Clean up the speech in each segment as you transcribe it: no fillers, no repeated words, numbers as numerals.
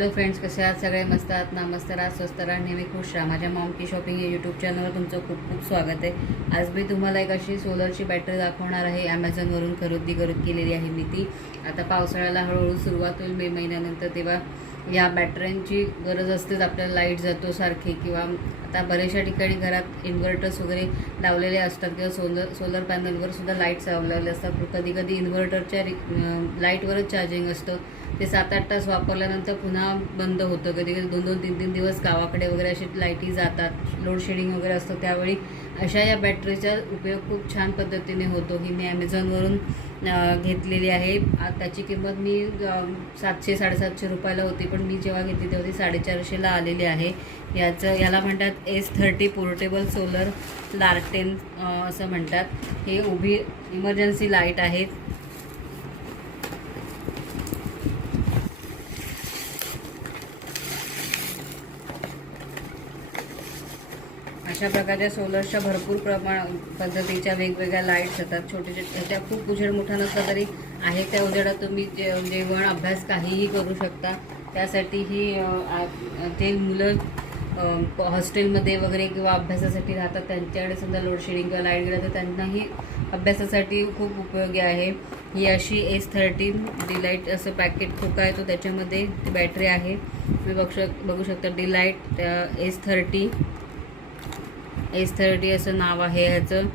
Hello friends, कसे आहात सगळे? मस्त आहात ना? मस्त राहा, स्वस्त राहा, नेहमी खुश राहा. माझ्या मॉम की शॉपिंग या यूट्यूब चॅनलवर तुमचं खूप खूप स्वागत आहे. आज मी तुम्हाला एक अशी सोलरची बॅटरी दाखवणार आहे. ॲमेझॉनवरून खरेदी केलेली आहे मी ती. आता पावसाळ्याला हळूहळू सुरुवात होईल मे महिन्यानंतर, तेव्हा या बॅटऱ्यांची गरज असतेच. आपल्याला लाईट जातो सारखी, किंवा आता बऱ्याचशा ठिकाणी घरात इन्व्हर्टर्स वगैरे लावलेले असतात, किंवा सोलर पॅनलवर सुद्धा लाईट्स लावलेले असतात. कधी कधी इन्व्हर्टरच्या लाईटवरच चार्जिंग असतं. ते 7-8 तास वापरल्यानंतर पुन्हा बंद होतं. कधी कधी 2-2, 3-3 दिवस गावाकडे वगैरे अशी लाईटी जातात, लोड शेडिंग वगैरे असतं. त्यावेळी अशा या बॅटरीचा उपयोग खूप छान पद्धतीने होतो. ही मी ॲमेझॉनवरून घेतलेली आहे. त्याची किंमत मी 700-750 रुपयाला होती, पण मी जेव्हा घेतली तेव्हा ती 450ला आलेली आहे. याला म्हणतात S30 पोर्टेबल सोलर लार्टेन असं म्हणतात. हे उभी इमर्जन्सी लाईट आहे. अशा प्रकारच्या सोलरच्या भरपूर पद्धतीच्या वेगवेगळ्या लाईट्स येतात. छोटे त्या खूप उजेड मोठा नसला तरी आहे त्या उजेडात तुम्ही जेवण, अभ्यास काहीही करू शकता. त्यासाठी ही जे मुलं हॉस्टेलमध्ये वगैरे किंवा अभ्यासासाठी राहतात त्यांच्याकडे सुद्धा लोडशेडिंग किंवा लाईट गेलं तर त्यांनाही अभ्यासासाठी खूप उपयोगी आहे. ही अशी S30 डिलाईट असं पॅकेट खोका आहे, तो त्याच्यामध्ये ती बॅटरी आहे. तुम्ही बघू शकता डिलाईट S30 असं नाव आहे ह्याचं.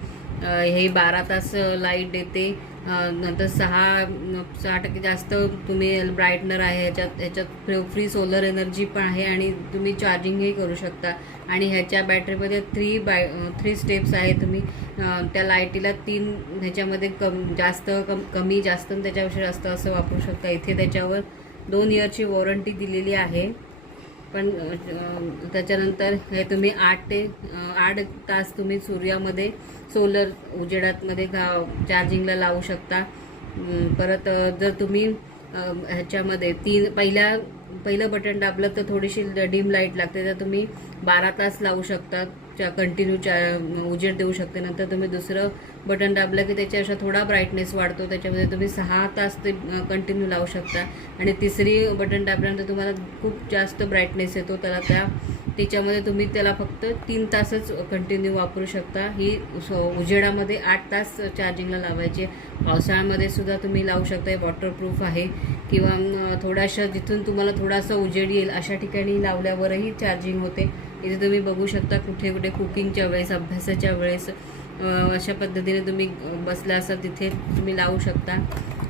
हे 12 तास लाईट देते. नंतर 6% जास्त तुम्ही ब्राईटनर आहे ह्याच्यात फ्री सोलर एनर्जी पण आहे, आणि तुम्ही चार्जिंगही करू शकता. आणि ह्याच्या बॅटरीमध्ये 3 स्टेप्स आहे. तुम्ही त्या लाईटीला 3 ह्याच्यामध्ये कमी जास्त त्याच्यापेक्षा जास्त असं वापरू शकता. इथे त्याच्यावर 2 इयरची वॉरंटी दिलेली आहे. पण त्याच्यानंतर हे तुम्ही 8 तास तुम्ही सूर्यामध्ये सोलर उजेडातमध्ये चार्जिंगला लावू शकता. परत जर तुम्ही ह्याच्यामध्ये पहिलं बटन दाबलं तर थोडीशी डिम लाईट लागते, तर तुम्ही 12 तास लावू शकता, कंटिन्यू उजेड देऊ शकते. नंतर तुम्ही दुसरं बटन दाबलं की त्याच्यापेक्षा थोडा ब्राईटनेस वाढतो, त्याच्यामध्ये तुम्ही 6 तास ते कंटिन्यू लावू शकता. आणि तिसरी बटन दाबल्यानंतर तुम्हाला खूप जास्त ब्राईटनेस येतो, त्याच्यामध्ये तुम्ही त्याला फक्त 3 तासच कंटिन्यू वापरू शकता. ही उजेडामध्ये 8 तास चार्जिंगला लावायची. पावसाळ्यामध्ये सुद्धा तुम्ही लावू शकता. वॉटरप्रूफ आहे, किंवा थोड्याशा जिथून तुम्हाला थोडासा उजेड येईल अशा ठिकाणी लावल्यावरही चार्जिंग होते. इथे तुम्ही बघू शकता कुठे कुठे कुकिंगच्या वेळेस, अभ्यासाच्या वेळेस अशा पद्धतीने तुम्ही बसला असाल तिथे तुम्ही लावू शकता.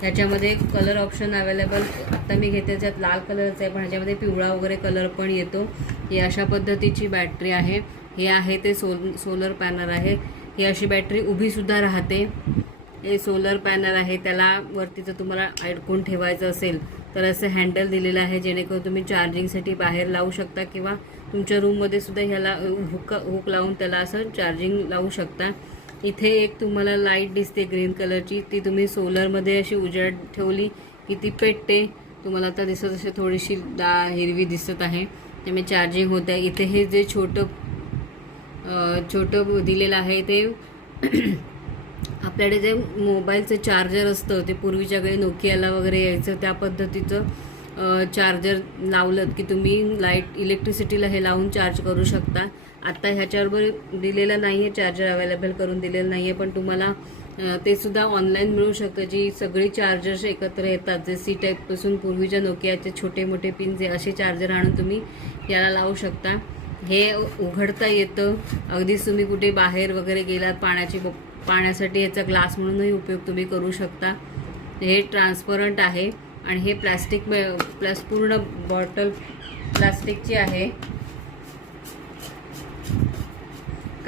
ह्याच्यामध्ये कलर ऑप्शन अवेलेबल, आत्ता मी घेते त्याच्यात लाल कलरचा आहे, पण ह्याच्यामध्ये पिवळा वगैरे कलर पण येतो. ही अशा पद्धतीची बॅटरी आहे. हे आहे ते सोलर पॅनल आहे. ही अशी बॅटरी उभीसुद्धा राहते. हे सोलर पॅनल आहे, त्याला वरती जर तुम्हाला अडकून ठेवायचं असेल तर असं हँडल दिलेलं आहे, जेणेकरून तुम्ही चार्जिंगसाठी बाहेर लावू शकता, किंवा तुमच्या रूममध्ये सुद्धा ह्याला हुक लावून त्याला असं चार्जिंग लावू शकता. इथे एक तुम्हाला लाईट दिसते ग्रीन कलरची, ती तुम्ही सोलरमध्ये अशी उजेड ठेवली की ती पेटते. तुम्हाला आता दिसत असे थोडीशी हिरवी दिसत आहे, त्यामुळे चार्जिंग होत आहे. इथे हे जे छोटं दिलेलं आहे ते आपल्याकडे जे मोबाईलचं चार्जर असतं, ते पूर्वीच्या काही नोकियाला वगैरे यायचं, त्या पद्धतीचं चार्जर लावलं की तुम्ही इलेक्ट्रिसिटीला हे लावून चार्ज करू शकता. आत्ता ह्याच्याबरोबर दिलेलं नाही आहे, चार्जर अवेलेबल करून दिलेलं नाही आहे, पण तुम्हाला ते सुद्धा ऑनलाईन मिळू शकतं. जी सगळी चार्जर्स एकत्र येतात, जे C टाईपपासून पूर्वीच्या नोकियाचे छोटे मोठे पिन जे असे चार्जर आणून तुम्ही याला लावू शकता. हे उघडता येतं. अगदीच तुम्ही कुठे बाहेर वगैरे गेलात पाण्यासाठी ह्याचा ग्लास म्हणूनही उपयोग तुम्ही करू शकता. हे ट्रान्सपरंट आहे, आणि हे पूर्ण बॉटल प्लास्टिकची आहे,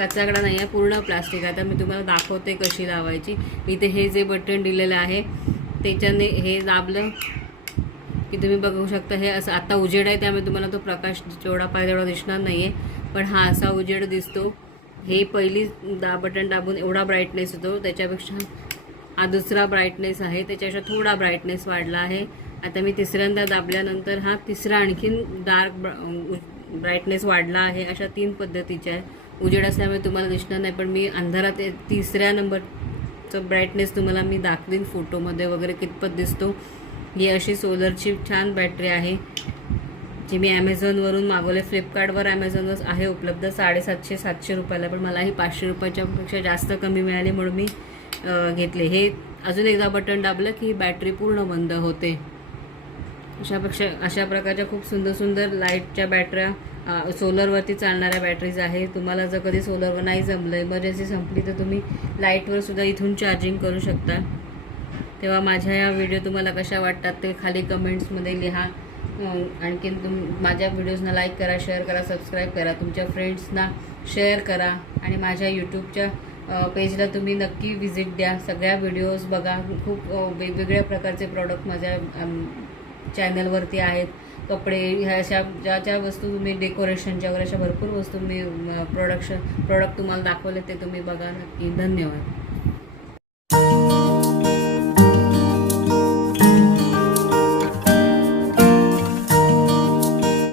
कचाकडा नाही आहे, पूर्ण प्लास्टिक. आता मी तुम्हाला दाखवते कशी लावायची. इथे हे जे बटन दिलेलं आहे त्याच्याने हे दाबलं की तुम्ही बघू शकता. हे असं आता उजेड आहे, त्यामुळे तुम्हाला तो प्रकाश जेवढा पाहिजे तेवढा दिसणार नाही आहे, पण हा असा उजेड दिसतो. हे पहिली बटन दाबून एवढा ब्राईटनेस होतो, त्याच्यापेक्षा हा दुसरा ब्राईटनेस आहे, त्याच्यापेक्षा थोडा ब्राईटनेस वाढला आहे. आता मी तिसऱ्यांदा दाबल्यानंतर हा तिसरा आणखीन डार्क ब्राईटनेस वाढला आहे. अशा 3 पद्धतीच्या आहे. उजेड असल्यामुळे तुम्हाला दिसणार नाही, पण मी अंधारात 3ऱ्या नंबरचं ब्राईटनेस तुम्हाला मी दाखवीन फोटोमध्ये वगैरे कितपत दिसतो. ही अशी सोलरची छान बॅटरी आहे. जे मी ॲमेझॉनवरून मागवले. फ्लिपकार्टवर ॲमेझॉनवर आहे उपलब्ध 750-700 रुपयाला, पण मला ही 500 रुपयाच्या पेक्षा जास्त कमी मिळाली म्हणून मी घेतले. हे अजून एकदा बटन दाबलं की बॅटरी पूर्ण बंद होते. अशा प्रकारच्या खूप सुंदर सुंदर लाईटच्या बॅटऱ्या, सोलरवरती चालणाऱ्या बॅटरीज आहे. तुम्हाला जर कधी सोलरवर नाही जमलं, इमर्जन्सी संपली, तर तुम्ही लाईटवर सुद्धा इथून चार्जिंग करू शकता. तेव्हा माझ्या या व्हिडिओ तुम्हाला कशा वाटतात ते खाली कमेंट्समध्ये लिहा. आणखीन माझ्या व्हिडिओजना लाईक करा, शेअर करा, सबस्क्राईब करा, तुमच्या फ्रेंड्सना शेअर करा आणि माझ्या यूट्यूबच्या पेजला तुम्ही नक्की व्हिजिट द्या. सगळ्या व्हिडिओज बघा. खूप वेगवेगळ्या प्रकारचे प्रॉडक्ट माझ्या चॅनलवरती आहेत. कपडे ह्या अशा ज्या वस्तू तुम्ही डेकोरेशनच्या वगैरे अशा भरपूर वस्तू मी प्रॉडक्ट तुम्हाला दाखवले ते तुम्ही बघा नक्की. धन्यवाद.